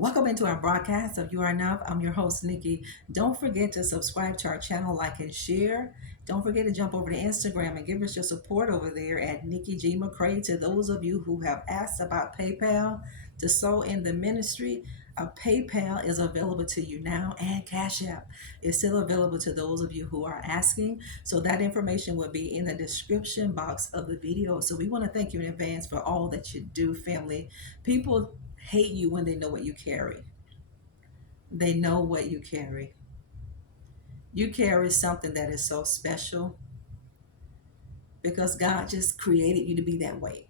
Welcome into our broadcast of You Are Enough. I'm your host, Nikki. Don't forget to subscribe to our channel, like, and share. Don't forget to jump over to Instagram and give us your support over there at Nikki G. McCray. To those of you who have asked about PayPal to sow in the ministry, PayPal is available to you now, and Cash App is still available to those of you who are asking. So that information will be in the description box of the video. So we want to thank you in advance for all that you do, family. People hate you when they know what you carry. They know what you carry. You carry something that is so special because God just created you to be that way.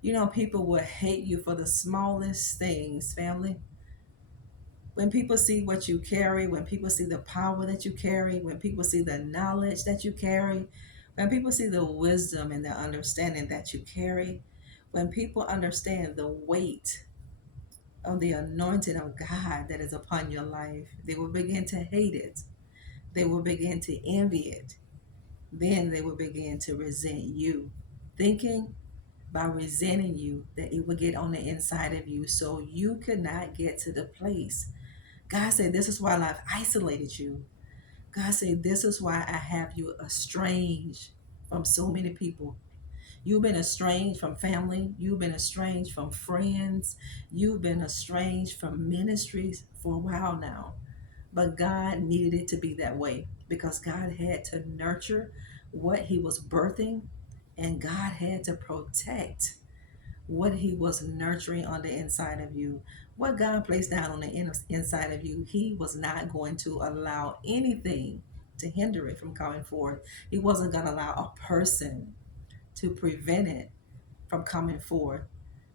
You know, people will hate you for the smallest things, family. When people see what you carry, when people see the power that you carry, when people see the knowledge that you carry, when people see the wisdom and the understanding that you carry, when people understand the weight of the anointing of God that is upon your life, they will begin to hate it. They will begin to envy it. Then they will begin to resent you, thinking by resenting you that it will get on the inside of you so you could not get to the place. God said, this is why I've isolated you. God said, this is why I have you estranged from so many people. You've been estranged from family. You've been estranged from friends. You've been estranged from ministries for a while now. But God needed it to be that way because God had to nurture what He was birthing, and God had to protect what He was nurturing on the inside of you. What God placed down on the inside of you, He was not going to allow anything to hinder it from coming forth. He wasn't going to allow a person to prevent it from coming forth.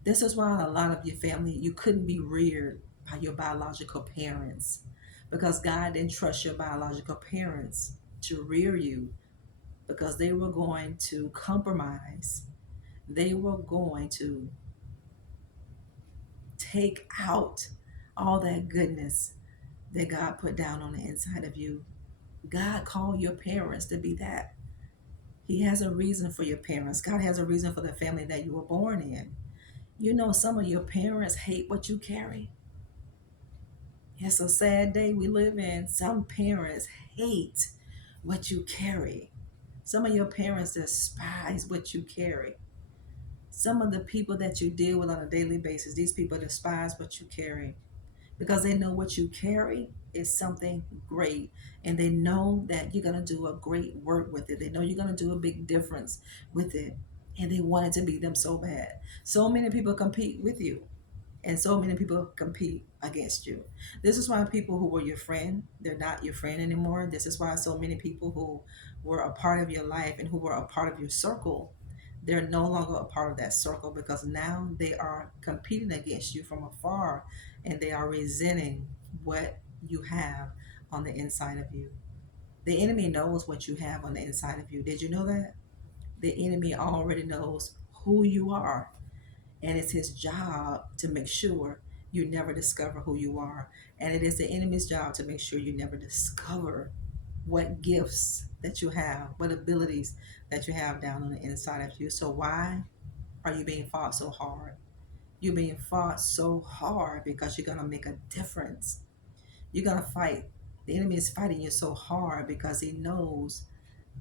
This is why a lot of your family, you couldn't be reared by your biological parents because God didn't trust your biological parents to rear you because they were going to compromise. They were going to take out all that goodness that God put down on the inside of you. God called your parents to be that. He has a reason for your parents. God has a reason for the family that you were born in. You know, some of your parents hate what you carry. It's a sad day we live in. Some parents hate what you carry. Some of your parents despise what you carry. Some of the people that you deal with on a daily basis, these people despise what you carry because they know what you carry is something great, and they know that you're going to do a great work with it. They know you're going to do a big difference with it, and they want it to be them so bad. So many people compete with you, and so many people compete against you. This is why people who were your friend, they're not your friend anymore. This is why so many people who were a part of your life and who were a part of your circle, they're no longer a part of that circle because now they are competing against you from afar, and they are resenting what you have on the inside of you. The enemy knows what you have on the inside of you. Did you know that? The enemy already knows who you are, and it's his job to make sure you never discover who you are. And it is the enemy's job to make sure you never discover what gifts that you have, what abilities that you have down on the inside of you. So why are you being fought so hard? You're being fought so hard because you're going to make a difference. You're going to fight. The enemy is fighting you so hard because he knows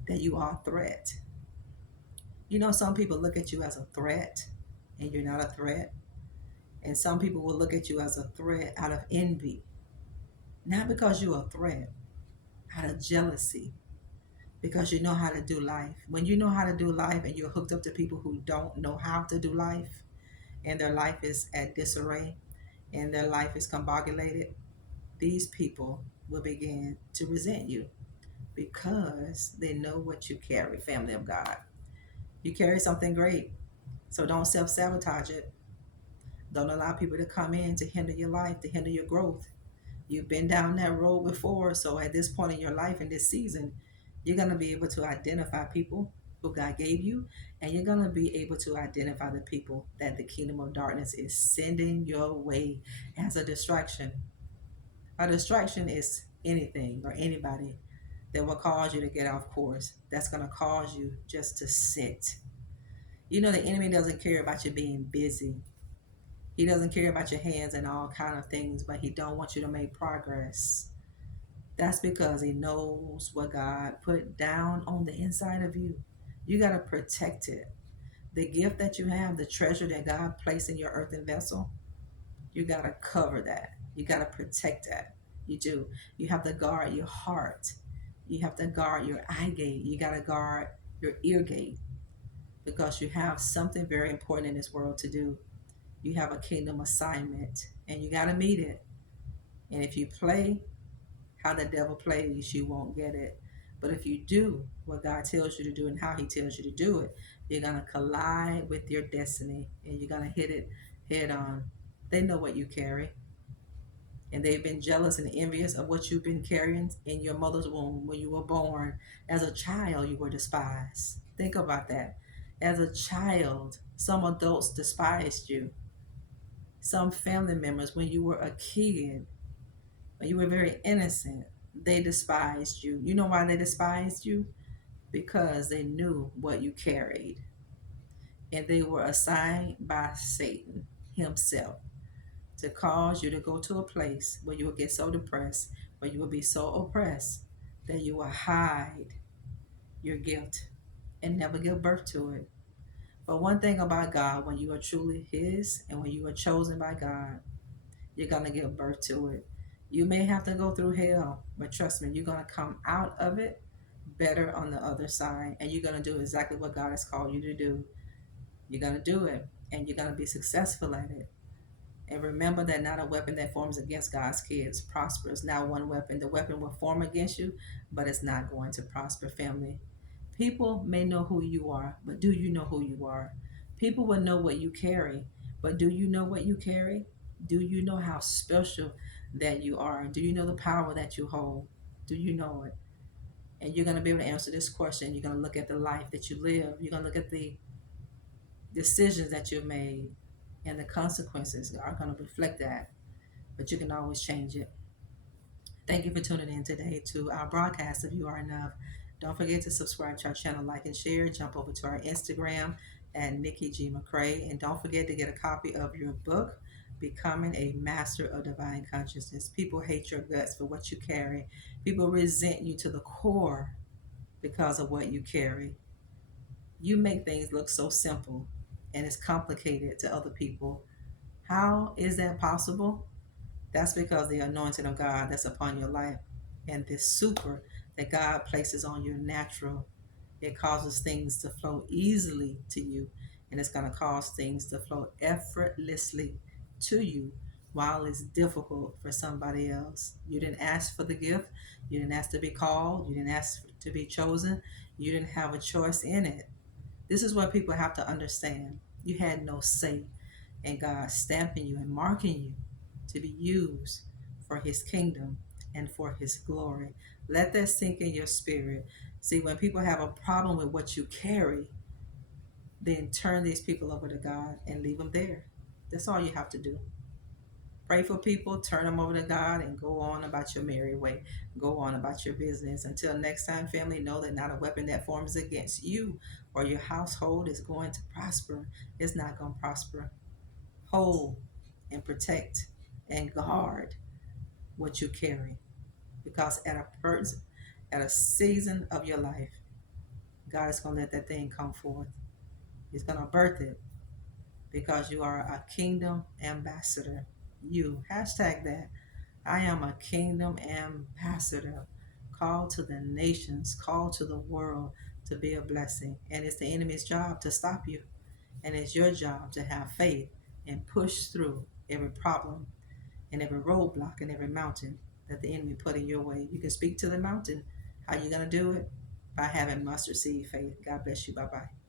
that you are a threat. You know, some people look at you as a threat and you're not a threat. And some people will look at you as a threat out of envy, not because you're a threat, out of jealousy, because you know how to do life. When you know how to do life and you're hooked up to people who don't know how to do life, and their life is at disarray, and their life is combobulated, these people will begin to resent you because they know what you carry, family of God. You carry something great, so don't self-sabotage it. Don't allow people to come in to hinder your life, to hinder your growth. You've been down that road before, so at this point in your life, in this season, you're going to be able to identify people who God gave you, and you're going to be able to identify the people that the kingdom of darkness is sending your way as a distraction. A distraction is anything or anybody that will cause you to get off course, that's going to cause you just to sit. You know, the enemy doesn't care about you being busy. He doesn't care about your hands and all kind of things, but he don't want you to make progress. That's because he knows what God put down on the inside of you. You got to protect it. The gift that you have, the treasure that God placed in your earthen vessel, you got to cover that. You got to protect that. You do. You have to guard your heart. You have to guard your eye gate. You got to guard your ear gate because you have something very important in this world to do. You have a kingdom assignment and you got to meet it. And if you play how the devil plays, you won't get it. But if you do what God tells you to do and how he tells you to do it, you're going to collide with your destiny and you're going to hit it head on. They know what you carry, and they've been jealous and envious of what you've been carrying in your mother's womb. When you were born as a child, you were despised. Think about that. As a child, some adults despised you. Some family members, when you were a kid, when you were very innocent, they despised you. You know why they despised you? Because they knew what you carried. And they were assigned by Satan himself to cause you to go to a place where you will get so depressed, where you will be so oppressed that you will hide your gift and never give birth to it. But one thing about God, when you are truly His and when you are chosen by God, you're going to give birth to it. You may have to go through hell, but trust me, you're going to come out of it better on the other side, and you're going to do exactly what God has called you to do. You're going to do it, and you're going to be successful at it. And remember that not a weapon that forms against God's kids prospers. Not one weapon. The weapon will form against you, but it's not going to prosper, family. People may know who you are, but do you know who you are? People will know what you carry, but do you know what you carry? Do you know how special that you are? Do you know the power that you hold? Do you know it? And you're going to be able to answer this question. You're going to look at the life that you live. You're going to look at the decisions that you've made, and the consequences are going to reflect that. But you can always change it. Thank you for tuning in today to our broadcast of You Are Enough. Don't forget to subscribe to our channel, like and share. Jump over to our Instagram at Nikki G. McCray. And don't forget to get a copy of your book, Becoming a Master of Divine Consciousness. People hate your guts for what you carry. People resent you to the core because of what you carry. You make things look so simple and it's complicated to other people. How is that possible? That's because the anointing of God that's upon your life and this super that God places on your natural, it causes things to flow easily to you, and it's going to cause things to flow effortlessly to you while it's difficult for somebody else. You didn't ask for the gift. You didn't ask to be called. You didn't ask to be chosen. You didn't have a choice in it. This is what people have to understand. You had no say in God stamping you and marking you to be used for his kingdom and for his glory. Let that sink in your spirit. See, when people have a problem with what you carry, then turn these people over to God and leave them there. That's all you have to do. Pray for people, turn them over to God, and go on about your merry way. Go on about your business. Until next time, family, know that not a weapon that forms against you or your household is going to prosper. It's not going to prosper. Hold and protect and guard what you carry, because at a season of your life, God is going to let that thing come forth. He's going to birth it because you are a kingdom ambassador. You hashtag that. I am a kingdom ambassador, called to the nations, called to the world to be a blessing. And it's the enemy's job to stop you, and it's your job to have faith and push through every problem and every roadblock and every mountain that the enemy put in your way. You can speak to the mountain. How you going to do it? By having mustard seed faith. God bless you. Bye-bye.